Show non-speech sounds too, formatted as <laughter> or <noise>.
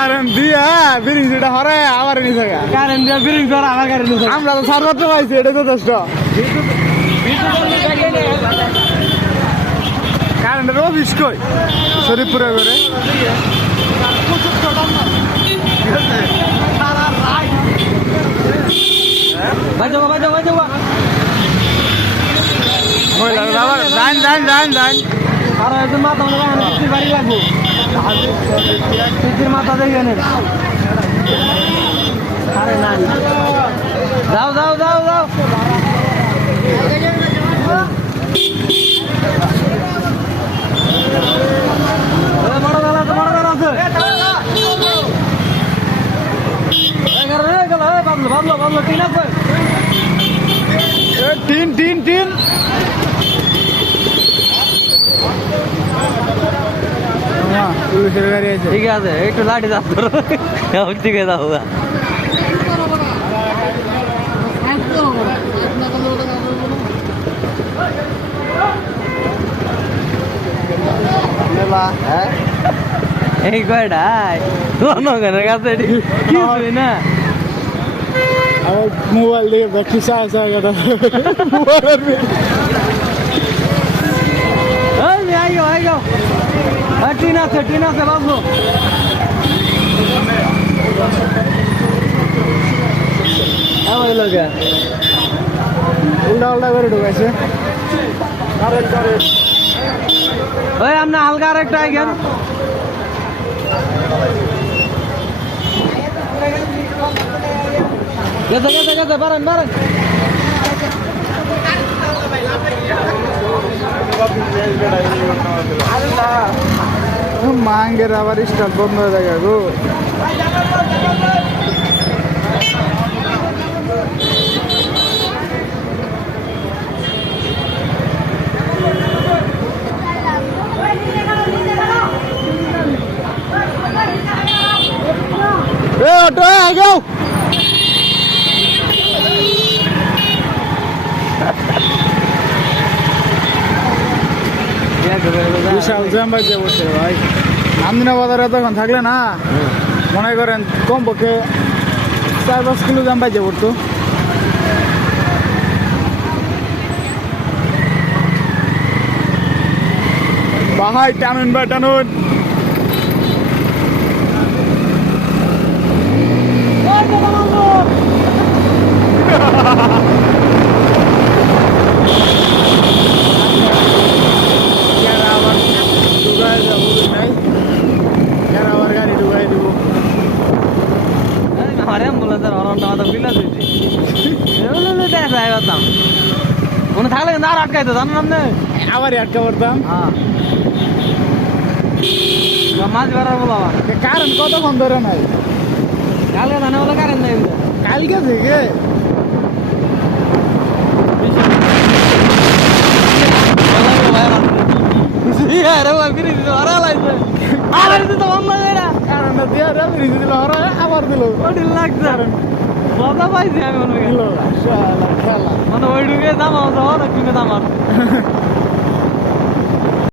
কারণ দিয়া ব্রিজ এটা হরে আবার গা। কারেন্ট দিয়ে ব্রিজ ধর আমার কারেন্ট আমরা তো সার্ভারটা পাইছি এটা যথেষ্ট। কারেন্টের অফিস কই? শরীফপুরে করে। যাব মহিলারা আবার যান যান যান যান। আর একজন মাথা বাড়ি লাগবো। কিস্তির মাথা দেখে নেন আরে না যাও যাও যাও যাও বড় গাল আছে পুলিশের গাড়ি আছে ঠিক আছে একটু লাঠি ধরো। ঠিক আছে দাও। এই কয়টাই জনগণের কাছে কিছুই না? আমার মোবাইল দিয়ে কথা এই আই যাও আই যাও হ্যাঁ টিন আছে টিন আছে আমার লোকে। উল্টা উল্টা করে ঢুকাইছে। ওই আপনি হালকা আর একটা আইগেন। গেছে গেছে গেছে বারেন বারেন মাঙ্গের আবার স্টার্ট বন্ধ হয়ে যায় গো। বিশাল ভাই। আমদিনা বাজারে তখন থাকলে না, মনে করেন কম পক্ষে চার, পাঁচ কিলো জ্যাম বাজে পড়তো। বাহাই টানুন বা টানুন। যারা আবার ঢুকায় যাব নাই যারা আবার গাড়ি ঢুকাই দেবো আমার হরনটা মাথা বিলা দিয়েছি যাইতাম মনে থাকলে কিন্তু আর আটকাইতো জানেন আপনি? আবার আটকা পড়তাম। হ্যাঁ। মাছ বেড়ার বলো আমার কারণ কতক্ষণ ধরে নাই? কালকে জানে বলে কারেন্ট নেই কালকে থেকে? কারণটা দিয়ে রে ব্রিজ দিল ওরা আবার দিল। মজা পাইছি আমি মনে শালা খেলা। মানে ওই ঢুকে দাম আমার কিনে দাম আর <laughs>